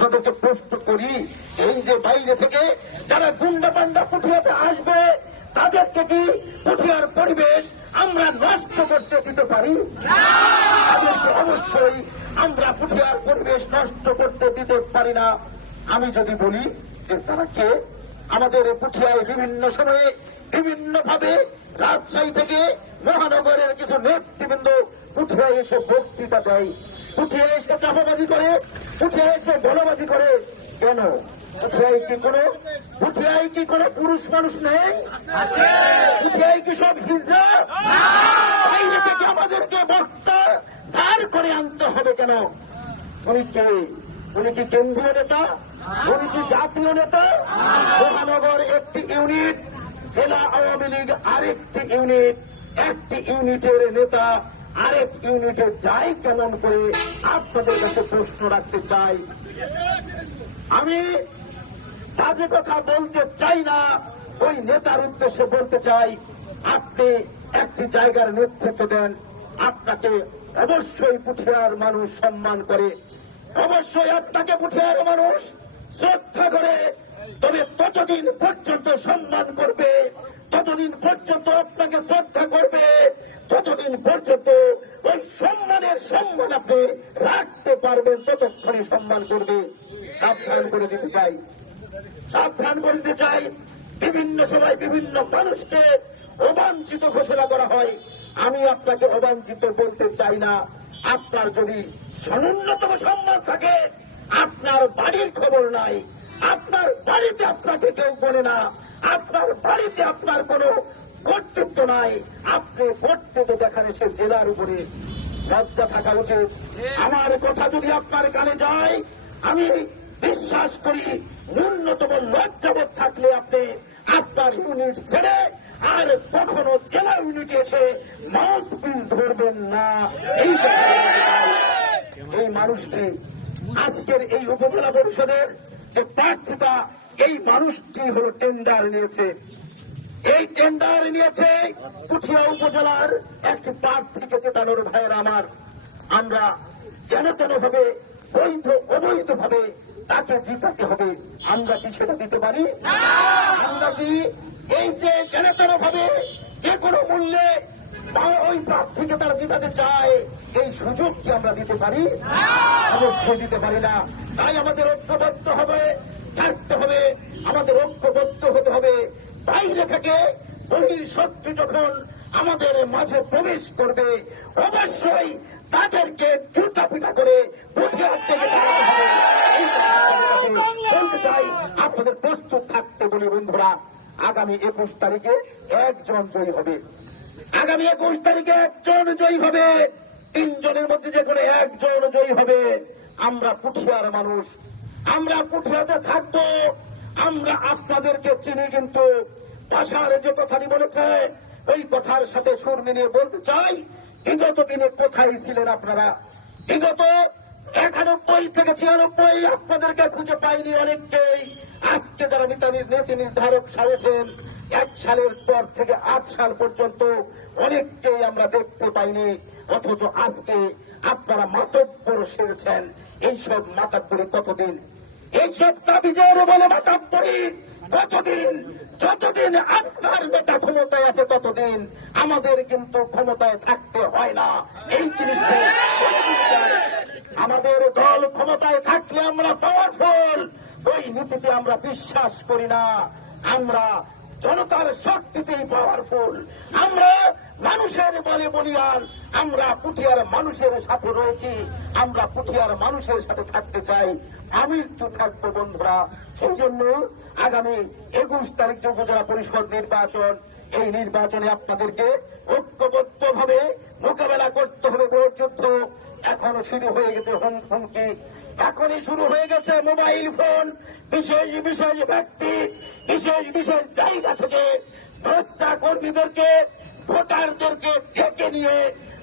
আপনাদেরকে প্রশ্ন করি, এই যে বাইরে থেকে যারা গুন্ডা পান্ডা পুঠিয়াতে আসবে, তাদেরকে কি পুঠিয়ার পরিবেশ আমরা নষ্ট করতে দিতে পারি? তাদেরকে অবশ্যই আমরা পুঠিয়ার পরিবেশ নষ্ট করতে দিতে পারি না। আমি যদি বলি যে তারা কে, আমাদের পুঠিয়ায় বিভিন্ন সময়ে বিভিন্ন ভাবে রাজশাহী থেকে মহানগরের কিছু নেতৃবৃন্দ পুঠিয়ায় এসে বক্তৃতা দেয়, পুঠিয়ায় এসে চাপাবাজি করে, পুঠিয়ায় এসে গোলাবাজি করে। কেন? পুঠিয়ায় কি কোনো পুরুষ মানুষ নেই? পুঠিয়ায় কি সব হিজড়া? বাইরে থেকে আমাদেরকে বক্তা ধার করে আনতে হবে কেন? উনি কে? উনি কি কেন্দ্রীয় নেতা? উনি কি জাতীয় নেতা? মহানগর একটি ইউনিট, জেলা আওয়ামী লীগ আরেকটি ইউনিট, একটি ইউনিটের নেতা আরেক ইউনিটে যায় কেমন করে? আপনাদের কাছে প্রশ্ন রাখতে চাই। আমি বাজে কথা বলতে চাই না, ওই নেতার উদ্দেশ্যে বলতে চাই, আপনি একটি জায়গার নেতৃত্ব দেন, আপনাকে অবশ্যই পুঠিয়ার মানুষ সম্মান করে, অবশ্যই আপনাকে পুঠিয়ার মানুষ শ্রদ্ধা করে। তবে ততদিন পর্যন্ত সম্মান করবে, ততদিন পর্যন্ত আপনাকে শ্রদ্ধা করবে, যতদিন পর্যন্ত ওই সম্মানের সম্মান আপনি রাখতে পারবেন, ততক্ষণই সম্মান করবে। সাবধান করে দিতে চাই, সাবধান করে দিতে চাই। বিভিন্ন সময় বিভিন্ন মানুষকে অবাঞ্ছিত ঘোষণা করা হয়, আমি আপনাকে অবাঞ্ছিত বলতে চাই না। আপনার যদি সন্ন্যতম সম্মান থাকে, আপনার বাড়ির খবর নাই, আপনার বাড়িতে আপনাকে কেউ বলে না, আপনার বাড়িতে আপনার কোনো কর্তৃত্ব নাই, আপনি কর্তৃত্ব দেখান সে জেলার উপরে লজ্জা থাকা উচিত। আমার কথা যদি আপনার কানে যায়, আমি বিশ্বাস করি ন্যূনতম লজ্জাবোধ থাকলে আপনি আপনার ইউনিট ছেড়ে আর কখনো জেলা ইউনিটে এসে মাউথপিস ধরবেন না। এই মানুষটি আজকের এই উপজেলা পরিষদের যে প্রার্থিতা, এই মানুষটি হল টেন্ডার নিয়েছে। এই টেন্ডার নিয়েছে পুঠিয়া উপজেলার একটি প্রার্থীকে জেতানোর। ভাইয়ের আমার, আমরা যেন তেন ভাবে বৈধ অবৈধ ভাবে তাকে জিতাতে হবে, আমরা কি সেটা দিতে পারি? আমরা কি এই যে যেন তেন ভাবে যে কোনো মূল্যে ওই প্রার্থীকে তারা জিতাতে চায়, এই সুযোগ কি আমরা দিতে পারি? অবশ্যই দিতে পারি না। তাই আমাদের ঐক্যবদ্ধ হবে, থাকতে হবে, আমাদের ঐক্যবদ্ধ হতে হবে। বাইরে থেকে বহির শক্তি যখন আমাদের মাঝে প্রবেশ করবে, অবশ্যই তাদেরকে জুতা পিটা করে পুঠিয়ার থেকে বলতে চাই, আপনাদের প্রস্তুত থাকতে বলি। বন্ধুরা, আগামী 21 তারিখে একজন জয়ী হবে, আগামী 21 তারিখে একজন জয়ী হবে, 3 জনের মধ্যে যে কোনো একজন জয়ী হবে। আমরা পুঠিয়ার মানুষ, আমরা পুঠিয়াতে থাকবো, আমরা আপনাদেরকে চিনি। কিন্তু ভাষার যে কথাটি বলেছে, ওই কথার সাথে সুর মিলিয়ে বলতে চাই, বিগত দিনে কোথায় ছিলেন আপনারা? বিগত 91 থেকে 96 আপনাদেরকে খুঁজে পাইনি অনেককেই। আজকে যারা নীতি নির্ধারক সাজেছেন, 1 সালের পর থেকে 8 সাল পর্যন্ত অনেককেই আমরা দেখতে পাইনি। অথচ আজকে আপনারা মাতব্বর সেরেছেন। এইসব মাতাব্বরি কতদিন? এইসব তাবিজের বলে মাতাব্বরি কতদিন? যতদিন আপনার নেতা ক্ষমতায় আছে ততদিন আমাদের কিন্তু ক্ষমতায় থাকতে হয় না। এই জিনিসটা আমাদের দল ক্ষমতায় থাকলে আমরা পাওয়ারফুল, ওই নীতিতে আমরা বিশ্বাস করি না। আমরা জনতার শক্তিতেই পাওয়ারফুল, আমরা মানুষের বলে বলিয়ান, আমরা পুঠিয়ার মানুষের সাথে রয়েছি, আমরা পুঠিয়ার মানুষের সাথে থাকতে চাই। আমি তো থাকবো বন্ধুরা। সেই জন্য আগামী 21 তারিখ যে উপজেলা পরিষদ নির্বাচন, এই নির্বাচনে আপনাদেরকে ঐক্যবদ্ধ ভাবে মোকাবেলা করতে হবে। ভোট যুদ্ধ এখনো শুরু হয়ে গেছে, হুমকি এখনই শুরু হয়ে গেছে। মোবাইল ফোন বিশেষ বিশেষ ব্যক্তি বিশেষ বিশেষ জায়গা থেকে ভোক্তা কর্মীদেরকে, ভোটারদেরকে ডেকে নিয়ে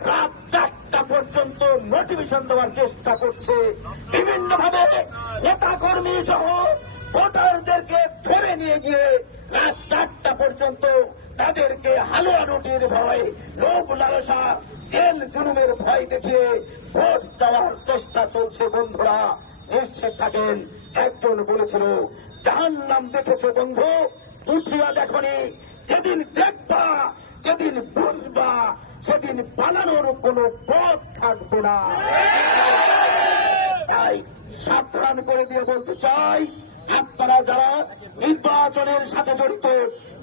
রাত 4টা পর্যন্ত নোটিফিকেশন দেওয়ার চেষ্টা করছে। বিভিন্ন ভাবে নেতা কর্মী সহ ভোটারদেরকে ধরে নিয়ে গিয়ে রাত 4টা পর্যন্ত তাদেরকে হালুয়া রুটির ভয়, লোভ লালসা, জেল জুলুমের ভয় দেখিয়ে ভোট চাওয়ার চেষ্টা চলছে। বন্ধুরা, নিশ্চিত থাকেন। একজন বলেছিল, জাহান্নাম দেখেছো বন্ধু, পুঠিয়া দেখনি, যেদিন দেখবা, যেদিন বুঝবা, সেদিন পালানোর কোনো পথ থাকবে না। তাই সাবধান করে দিয়ে বলতে চাই, আপনারা যারা নির্বাচনের সাথে জড়িত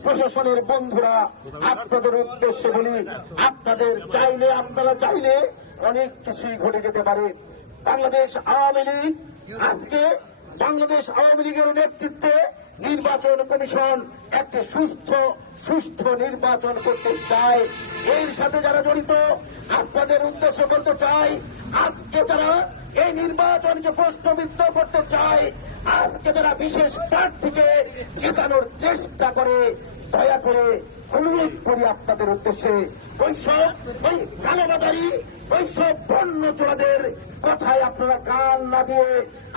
প্রশাসনের বন্ধুরা, আপনাদের উদ্দেশ্যে বলি, আপনারা চাইলে অনেক কিছুই ঘটে যেতে পারে। বাংলাদেশ আওয়ামী লীগ আজকে বাংলাদেশ আওয়ামী লীগের নেতৃত্বে নির্বাচন কমিশন একটি সুষ্ঠু নির্বাচন করতে চায়। এর সাথে যারা জড়িত, আপনাদের উদ্দেশ্যে বলতে চাই, আজকে যারা এই নির্বাচনকে প্রশ্নবিদ্ধ করতে চায়, আজকে যারা বিশেষ প্রার্থীকে জেতানোর চেষ্টা করে, দয়া করে অনুরোধ করি আপনাদের উদ্দেশ্যে, ওই কালোবাজারি, ওইসব পণ্য চোরাদের কথায় আপনারা কান না দিয়ে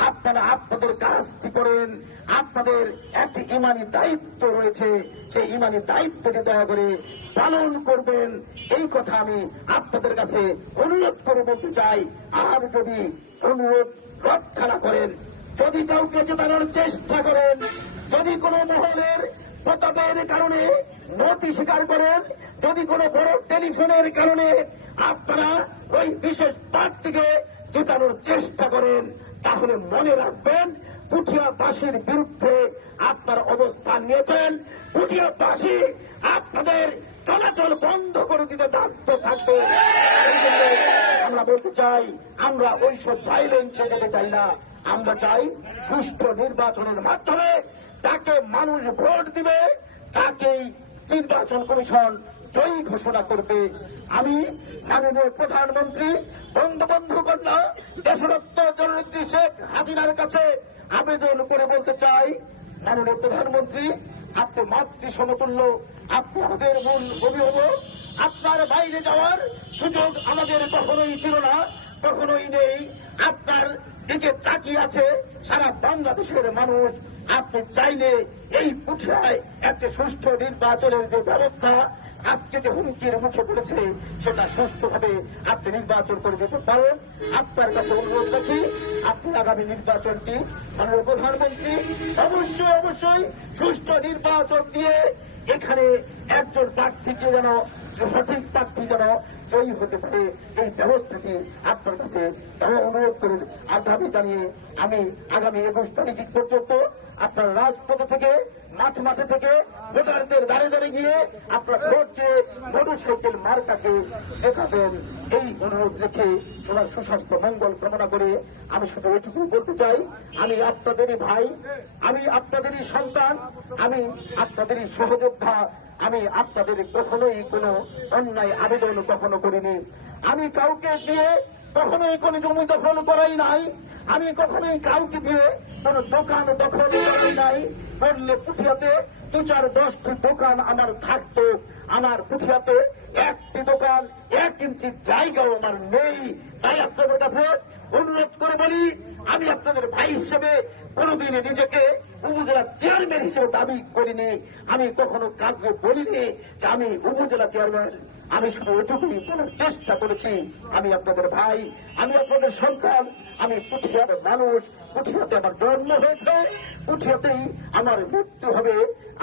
আপনারা আপনাদের কাজটি করেন। আপনাদের একটি ইমানি দায়িত্ব রয়েছে, সেই ইমানি দায়িত্বটি দয়া করে পালন করবেন, এই কথা আমি আপনাদের কাছে অনুরোধ করে বলতে চাই। আর যদি অনুরোধ রক্ষা না করেন, যদি কাউকে জেতানোর চেষ্টা করেন, যদি কোনো মহলের প্রতাপের কারণে নথি স্বীকার করেন, যদি কোনো বড় টেলিফোনের কারণে আপনারা ওই বিশেষ প্রার্থীকে জেতানোর চেষ্টা করেন, তাহলে মনে রাখবেন, পুঠিয়াবাসীর বিরুদ্ধে আপনার অবস্থান নিয়েছেন। পুঠিয়াবাসী আপনাদের চলাচল বন্ধ করে দিতে বাধ্য থাকবে। আমরা বলতে চাই, আমরা ওইসব ভাইলেন্সে যেতে চাই না। আমরা চাই সুষ্ঠু নির্বাচনের মাধ্যমে যাকে মানুষ ভোট দিবে তাকেই নির্বাচন কমিশন জয়ী ঘোষণা করবে। আমি মাননীয় প্রধানমন্ত্রী বঙ্গবন্ধু কন্যা দেশরত্ন জননেত্রী শেখ হাসিনার কাছে আবেদন করে বলতে চাই, মাননীয় প্রধানমন্ত্রী, আপনি মাতৃ সমতুল্য, আপনি আমাদের মূল অভিভাবক। আপনার বাইরে যাওয়ার সুযোগ আমাদের কখনোই ছিল না, কখনোই নেই। আপনার দিকে তাকিয়ে আছে সারা বাংলাদেশের মানুষ। আপনি চাইলে এই পুঠিয়ায় একটা সুষ্ঠু নির্বাচনের যে ব্যবস্থা আজকে যে হুমকির মুখে পড়েছে, সেটা সুষ্ঠুভাবে আপনি নির্বাচন করে দিতে পারেন। আপনার কাছে অনুরোধ রাখি, আপনি আগামী নির্বাচনটি মাননীয় প্রধানমন্ত্রী অবশ্যই সুষ্ঠু নির্বাচন দিয়ে এখানে একজন প্রার্থীকে যেন, সঠিক প্রার্থী যেন জয়ী হতে পারে, এই ব্যবস্থাটি আপনার কাছে অনুরোধ করে আগামী জানিয়ে আমি আগামী 21 তারিখ পর্যন্ত আপনার রাজপথে থেকে মাঠে থেকে ভোটারদের দাঁড়িয়ে গিয়ে আপনার ভোট চেয়ে মোটরসাইকেল মার্কাকে দেখাবেন, এই অনুরোধ রেখে সবার সুস্বাস্থ্য মঙ্গল কামনা করে আমি শুধু এটুকু বলতে চাই, আমি আপনাদেরই ভাই, আমি আপনাদেরই সন্তান, আমি আপনাদেরই সহযোদ্ধা। আমি আপনাদের কখনোই কোনো অন্যায় আবেদন কখনো করিনি। আমি কাউকে দিয়ে কখনোই কোনো জমি দখল করাই নাই। আমি কখনোই কাউকে দিয়ে কোনো দোকান দখল করাই নাই। করলে পুঠিয়াতে 2-4-10টি দোকান আমার থাকতো। আমার পুঠিয়াতে একটি দোকান, 1 ইঞ্চি জায়গাও আমার নেই। তাই আপনাদের কাছে অনুরোধ করে বলি, আমি আপনাদের ভাই হিসেবে কোনোদিন নিজেকে উপজেলা চেয়ারম্যান হিসেবে দাবি করিনি। আমি কখনো কাউকে বলিনি যে আমি উপজেলা চেয়ারম্যান। আমি শুধু ওইটুকুই বলার চেষ্টা করেছি, আমি আপনাদের ভাই, আমি আপনাদের সন্তান, আমি পুঠিয়ার মানুষ। পুঠিয়াতে আমার জন্ম হয়েছে, পুঠিয়াতেই আমার মৃত্যু হবে।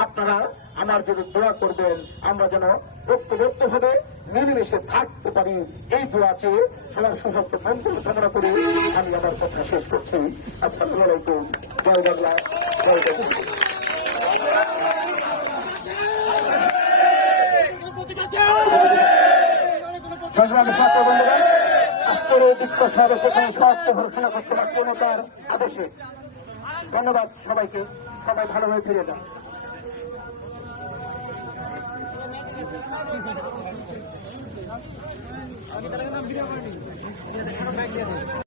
আপনারা আমার জন্য দোয়া করবেন, আমরা যেন ঐক্যবদ্ধভাবে মিলেমিশে থাকতে পারি, এই দোয়া চেয়ে সবার সুস্বাস্থ্য মঙ্গল কামনা করে আমি আমার কথা শেষ করছি। আসসালামু আলাইকুম। জয় বাংলা, জয় বাংলা। ছাত্র বন্ধুরা, আজকের এই দীক্ষা সর্বপ্রথম স্বাস্থ্য ঘোষণা করতে পূর্ণতার আদেশে ধন্যবাদ সবাইকে। সবাই ভালোভাবে ফিরে যান।